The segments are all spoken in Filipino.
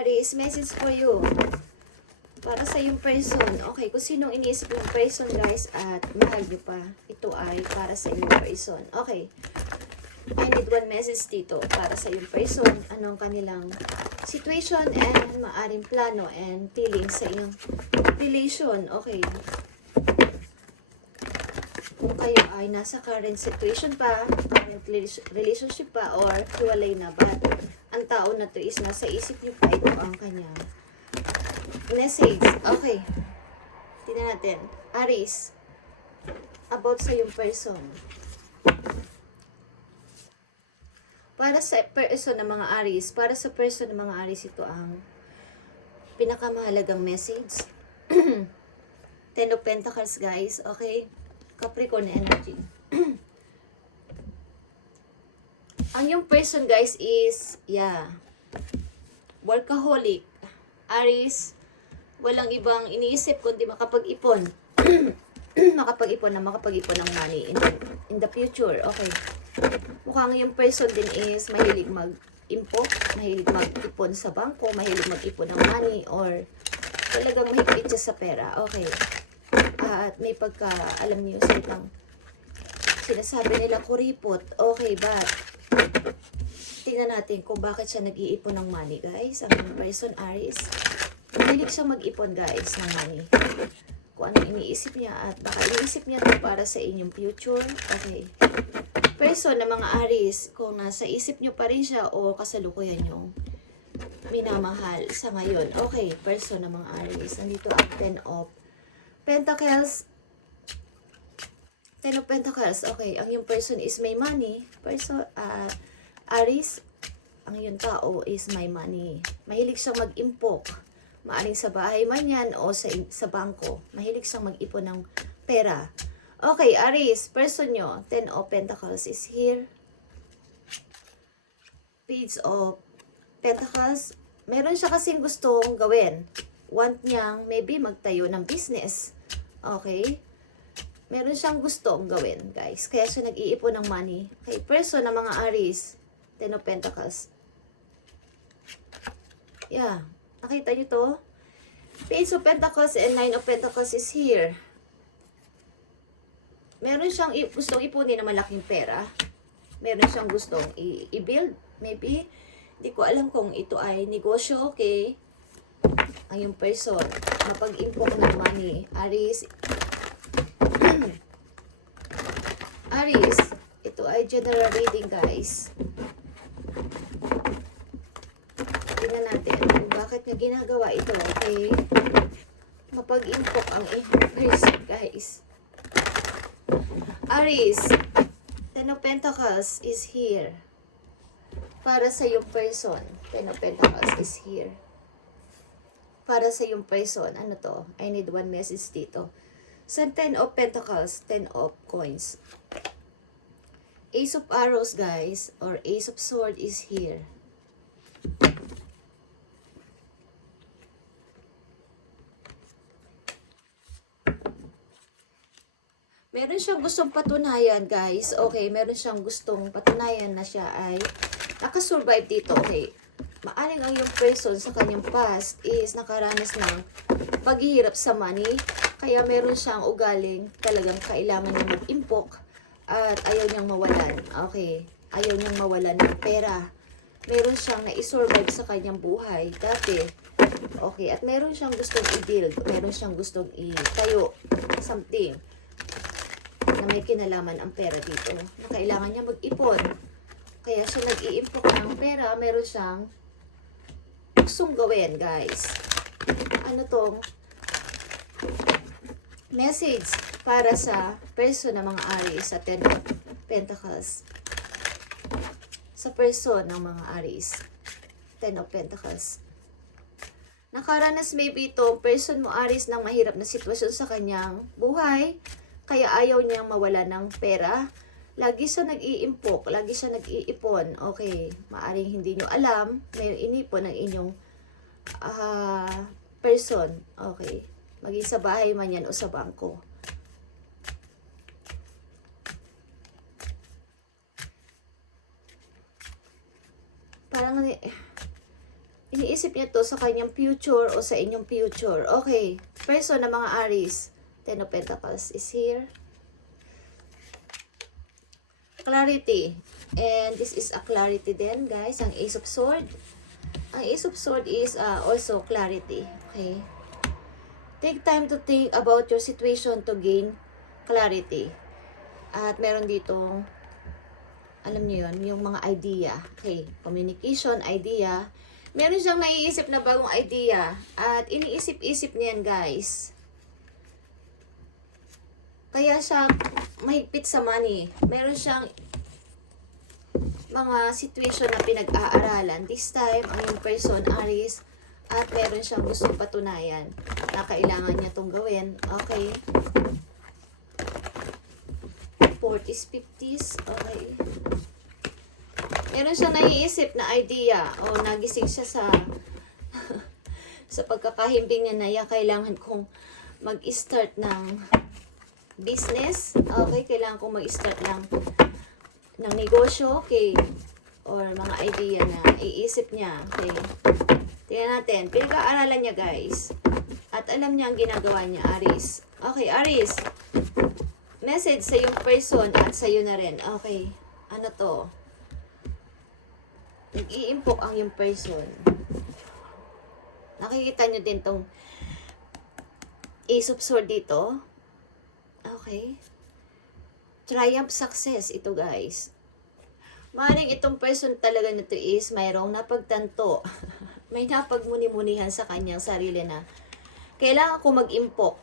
Aries, message for you. Para sa yung person. Okay, kung sinong iniisip yung person, guys, at mahal nyo pa, ito ay para sa yung person. Okay. I need one message dito para sa yung person. Anong kanilang situation and maaring plano and feelings sa inyong relation. Okay. Kung kayo ay nasa current situation pa, current relationship pa, or hiwalay na, but ang tao na to is nasa isip nyo pa, ito ang kanyang message. Okay. Tingnan natin. Aries. About sa yung person. Para sa person ng mga Aries, para sa person ng mga Aries, ito ang pinakamahalagang message. Ten of Pentacles, guys. Okay? Capricorn energy. Ang yung person, guys, is, workaholic. Aries, walang ibang iniisip kundi makapag-ipon. makapag-ipon ng money in the future. Okay. Mukhang yung person din is mahilig mag-import, mahilig mag-ipon sa bangko, mahilig mag-ipon ng money, or talagang mahigpit siya sa pera. Okay. At may pagka, alam niyo, sinasabi nila kuripot. Okay, but tingnan natin kung bakit siya nag-iipon ng money, guys. Ang person, Aries, mahilig siyang mag-ipon, guys, ng money. Kung anong iniisip niya, at baka iniisip niya ito para sa inyong future. Okay. Person na mga Aries, kung nasa isip nyo pa rin siya o kasalukuyan nyo minamahal sa ngayon. Okay, person na mga Aries. Nandito ang Ten of Pentacles. Ten of Pentacles. Okay, ang yung person is may money. Person, Aries, ang yung tao is may money. Mahilig siyang mag-impok. Maaring sa bahay man yan o sa bangko. Mahilig siyang mag-ipon ng pera. Okay, Aries, person nyo, Ten of Pentacles is here. Page of Pentacles. Meron siya kasing gustong gawin. Want niyang maybe magtayo ng business. Okay? Meron siyang gustong gawin, guys. Kaya siya nag-iipon ng money. Okay, person ng mga Aries, Ten of Pentacles. Yeah. Nakita nyo to? Page of Pentacles and Nine of Pentacles is here. Meron siyang gustong ipunin na malaking pera. Meron siyang gustong i-build. Maybe, hindi ko alam kung ito ay negosyo, okay? Ang yung person, mapag-impok ng money. Aries. Aries, ito ay general reading, guys. Tingnan natin kung bakit niya ginagawa ito, okay? Mapag-impok ang person, guys. Aries, Ten of Pentacles is here. Para sa yung person, Ten of Pentacles is here. Para sa yung person, ano to? I need one message dito. Sa Ten of Pentacles, Ten of Coins. Ace of Arrows, guys, or Ace of Sword is here. Meron siyang gustong patunayan, guys. Okay, meron siyang gustong patunayan na siya ay nakasurvive dito. Okay, maaring ang yung person sa kanyang past is nakaranas ng paghihirap sa money. Kaya meron siyang ugaling talagang kailangan niya mag-impok at ayaw niyang mawalan. Okay, ayaw niyang mawalan ng pera. Meron siyang na-survive sa kanyang buhay dati. Okay, at meron siyang gustong i-build. Meron siyang gustong itayo. Something na may kinalaman ang pera dito. Na kailangan niya mag-ipon. Kaya siya nag-iimpok ng pera. Meron siyang gustong gawin, guys. Ano tong message para sa person ng mga Aries sa Ten of Pentacles. Sa person ng mga Aries. Ten of Pentacles. Nakaranas maybe itong person mo Aries ng mahirap na sitwasyon sa kanyang buhay. Kaya ayaw niyang mawala ng pera. Lagi siya nag-iimpok, lagi siya nag-iipon. Okay, maaring hindi nyo alam, may inipon ng inyong person. Okay, maging sa bahay man yan o sa bangko. Parang iniisip niya to sa kanyang future o sa inyong future. Okay, person ng mga Aries. Ten of Pentacles is here. Clarity. And this is a clarity din, guys. Ang Ace of Sword. Ang Ace of Sword is also clarity. Okay? Take time to think about your situation to gain clarity. At meron dito, alam niyo yun, yung mga idea. Okay? Communication, idea. Meron siyang naiisip na bagong idea. At iniisip-isip niyan, guys. Kaya siya mahigpit sa money. Meron siyang mga situation na pinag-aaralan. This time, ang yung person, Aries, at meron siyang gustong patunayan na kailangan niya itong gawin. Okay. 40s, 50s. Okay. Meron siyang naiisip na idea o nagising siya sa sa pagkakahimbing niya na kailangan kong mag-start ng business. Okay, kailangan kong mag-start ng negosyo, okay, or mga idea na iisip niya, okay. Tingnan natin, pinag-aaralan niya, guys, at alam niya ang ginagawa niya, Aries. Okay, Aries, message sa yung person at sa iyo na rin. Okay, ano to? Nag-iimpok ang yung person. Nakikita niyo din tong Ace of Sword dito. Okay. Triumph success ito, guys. Maring itong person talaga nito is mayroong napagtanto. May napagmuni-munihan sa kanyang sarili na kailangan ko mag-impok.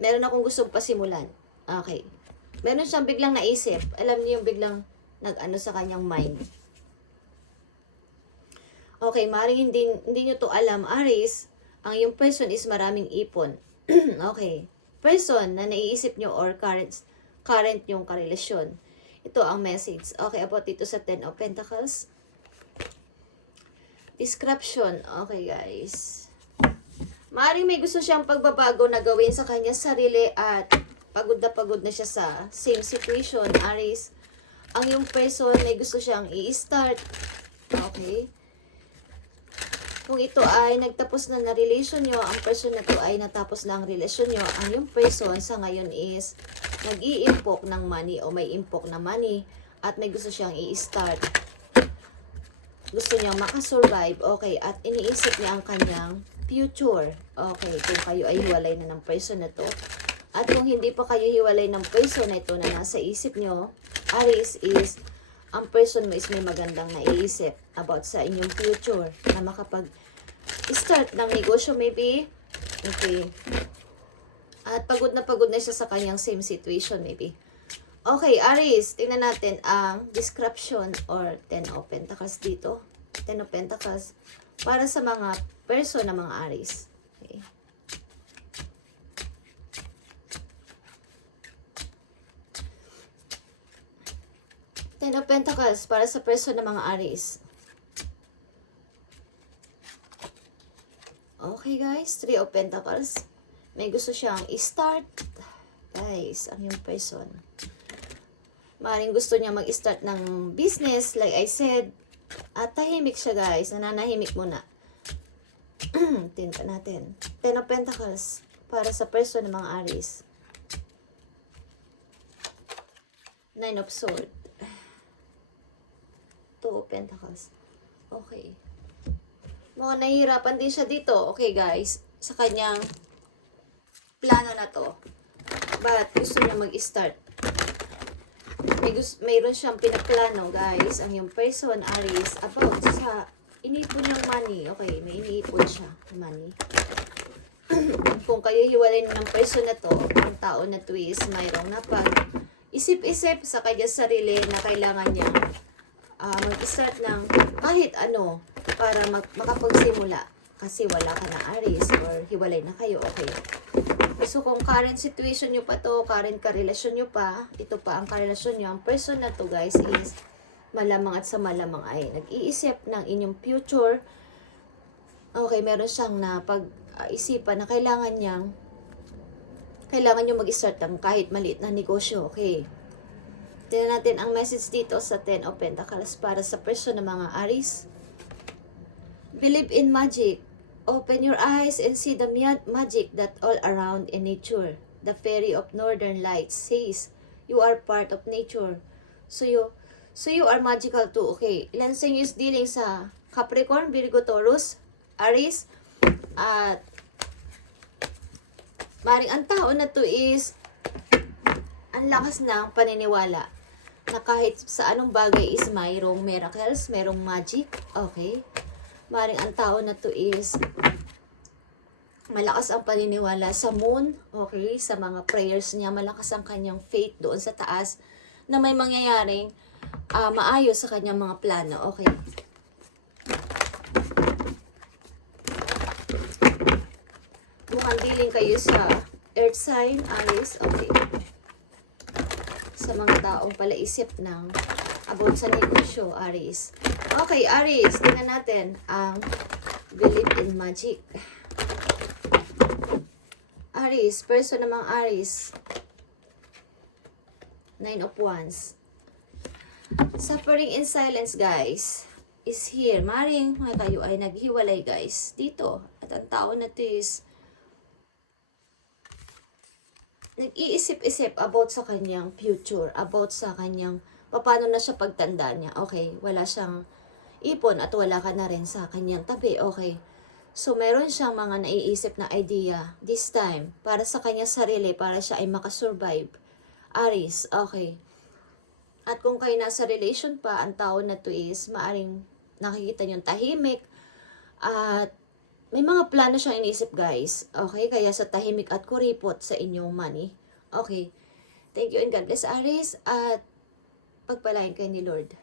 Meron akong gustong pasimulan. Okay. Meron siyang biglang naisip. Alam niyo yung biglang nag-ano sa kanyang mind. Okay, maring hindi niyo to alam, Aries, ang yung person is maraming ipon. Okay. Person na naiisip nyo or current yung karelasyon. Ito ang message. Okay, about dito sa 10 of Pentacles. Description. Okay, guys. Maaaring may gusto siyang pagbabago na gawin sa kanya sarili at pagod na siya sa same situation. Aries, ang yung person may gusto siyang i-start. Okay. Kung ito ay nagtapos na relation nyo, ang person na to ay natapos na ang relasyon nyo, ang yung person sa ngayon is nag-i-impok ng money o may impok na money at may gusto siyang i-start. Gusto niyang makasurvive, okay, at iniisip niya ang kanyang future. Okay, kung kayo ay hiwalay na ng person na to. At kung hindi pa kayo hiwalay ng person na ito na nasa isip nyo, Aries, is ang person mo is may magandang naiisip about sa inyong future na makapag-start ng negosyo maybe. Okay. At pagod na siya sa kanyang same situation maybe. Okay, Aries, tingnan natin ang description or 10 of Pentacles dito. 10 of Pentacles para sa mga person na mga Aries. Okay. Ten of Pentacles para sa person ng mga Aries. Okay, guys. 3 of Pentacles. May gusto siyang i-start. Guys, ang yung person. Maaaring gusto niya mag-start ng business, like I said. At tahimik siya, guys. Nananahimik muna. Tinta natin. 10 of Pentacles para sa person ng mga Aries. 9 of Swords. 2 of Pentacles. Okay. Mukhang nahihirapan din siya dito. Okay, guys. Sa kanyang plano na to. But gusto niya mag-start. Mayroon siyang pinaplano, guys. Ang yung person, Aries, about sa iniipon niyang money. Okay, may iniipon siya. Money. Kung kayo hiwalay ng person na to, ang tao na to is mayroong isip-isip sa kanya sarili na kailangan niya mag-start ng kahit ano para makapagsimula kasi wala ka na, Aries, or hiwalay na kayo, okay. So kung current situation nyo pa to, current karelasyon nyo pa, ito pa ang karelasyon nyo, ang person na to, guys, is malamang at sa malamang ay nag-iisip ng inyong future. Okay, meron siyang pag-isipan na kailangan nyo mag-start ng kahit maliit na negosyo, okay. Tingnan natin ang message dito sa 10 of Pentacles para sa person ng mga Aries. Believe in magic. Open your eyes and see the magic that all around in nature. The fairy of northern lights says you are part of nature. So you are magical too. Okay, ilan sa inyo is dealing sa Capricorn, Virgo, Taurus, Aries, at maring ang tao na to is ang lakas ng paniniwala na kahit sa anong bagay is mayroong miracles, mayroong magic. Okay, maring ang tao na to is malakas ang paniniwala sa moon, okay, sa mga prayers niya, malakas ang kanyang faith doon sa taas na may mangyayaring maayos sa kanyang mga plano, okay. Mukhang dealing kayo sa earth sign, Aries, okay. Sa mga taong palaisip ng about sa negosyo, Aries. Okay, Aries, tingnan natin ang believe in magic. Aries, person namang Aries. 9 of Wands. Suffering in silence, guys, is here. Maring mga kayo ay naghiwalay, guys, dito. At ang tao na to is nag-iisip-isip about sa kanyang future, about sa kanyang paano na siya pagtanda niya. Okay, wala siyang ipon at wala ka na rin sa kanyang tabi. Okay. So, meron siyang mga naiisip na idea this time para sa kanyang sarili, para siya ay makasurvive. Aries, okay. At kung kayo nasa relation pa, ang tao na to is maaring nakikita niyong tahimik at may mga plano siyang iniisip, guys. Okay, kaya sa tahimik at kuripot sa inyong money. Okay. Thank you and God bless, Aries, at pagpalain kayo ni Lord.